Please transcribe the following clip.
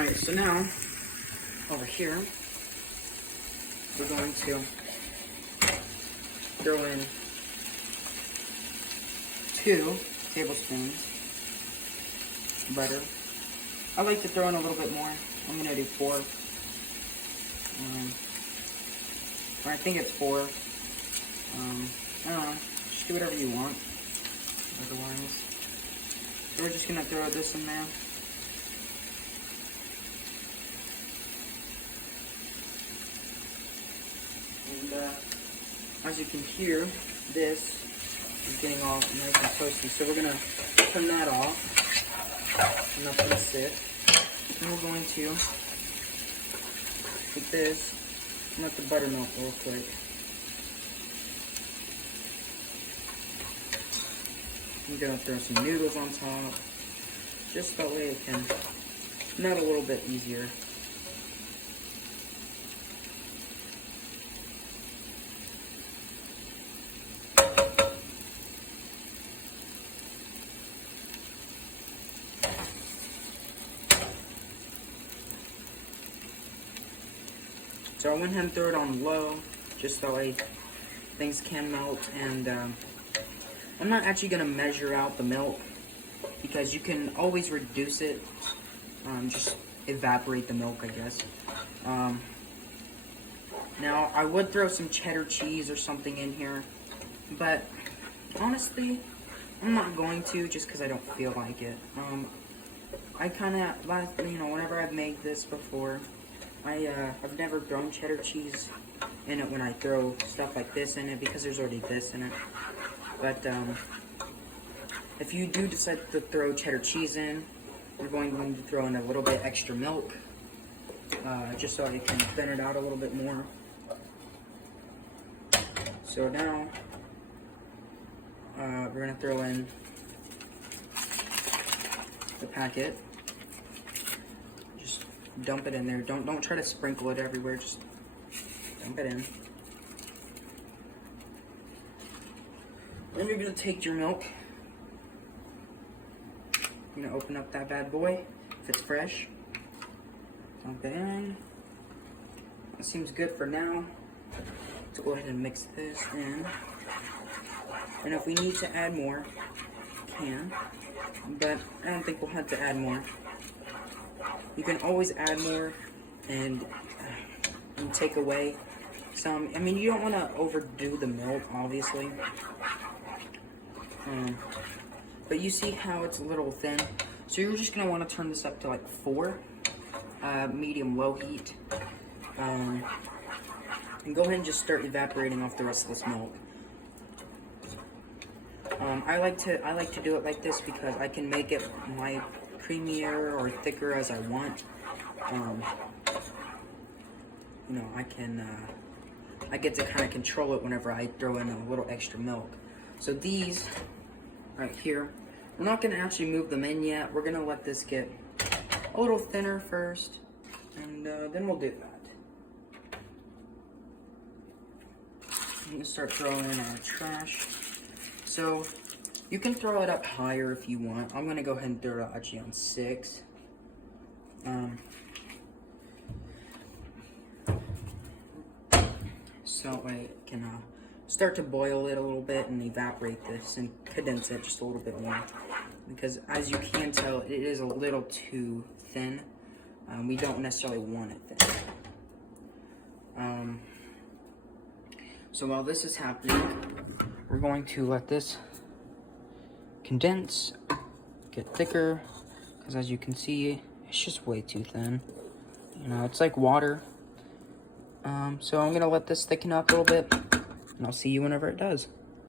Alright, so now, over here, we're going to throw in 2 tablespoons of butter. I like to throw in a little bit more. I'm going to do 4. Or I think it's 4. I don't know. Just do whatever you want. Otherwise. So we're just going to throw this in there. And as you can hear, this is getting all nice and toasty. So we're going to turn that off. And that's going to sit. And we're going to take this and let the butter melt real quick. I'm going to throw some noodles on top. Just that way it can melt a little bit easier. So I went ahead and threw it on low, just that way things can melt. And I'm not actually going to measure out the milk, because you can always reduce it. Just evaporate the milk, I guess. Now, I would throw some cheddar cheese or something in here, but honestly, I'm not going to, just because I don't feel like it. I kind of, whenever I've made this before, I've never thrown cheddar cheese in it when I throw stuff like this in it, because there's already this in it. But if you do decide to throw cheddar cheese in, you're going to throw in a little bit extra milk, just so it can thin it out a little bit more. So now, we're going to throw in the packet. Just dump it in there. Don't try to sprinkle it everywhere. Just dump it in. Then you're going to take your milk. You're going to open up that bad boy, if it's fresh. Dump it in. That seems good for now. Let's go ahead and mix this in. And if we need to add more, we can. But I don't think we'll have to add more. You can always add more and take away some. I mean, you don't want to overdo the milk, obviously. But you see how it's a little thin. So you're just going to want to turn this up to like 4, medium-low heat. And go ahead and just start evaporating off the rest of this milk. I like to do it like this because I can make it my creamier or thicker as I want. I get to kind of control it whenever I throw in a little extra milk. So these right here, we're not going to actually move them in yet. We're going to let this get a little thinner first, and then we'll do that. I'm going to start throwing in our trash. So you can throw it up higher if you want. I'm going to go ahead and throw it actually on 6. So that way it can start to boil it a little bit and evaporate this and condense it just a little bit more. Because as you can tell, it is a little too thin. We don't necessarily want it thin. So while this is happening, we're going to let this condense, get thicker, because as you can see, it's just way too thin. It's like water. So I'm going to let this thicken up a little bit, and I'll see you whenever it does.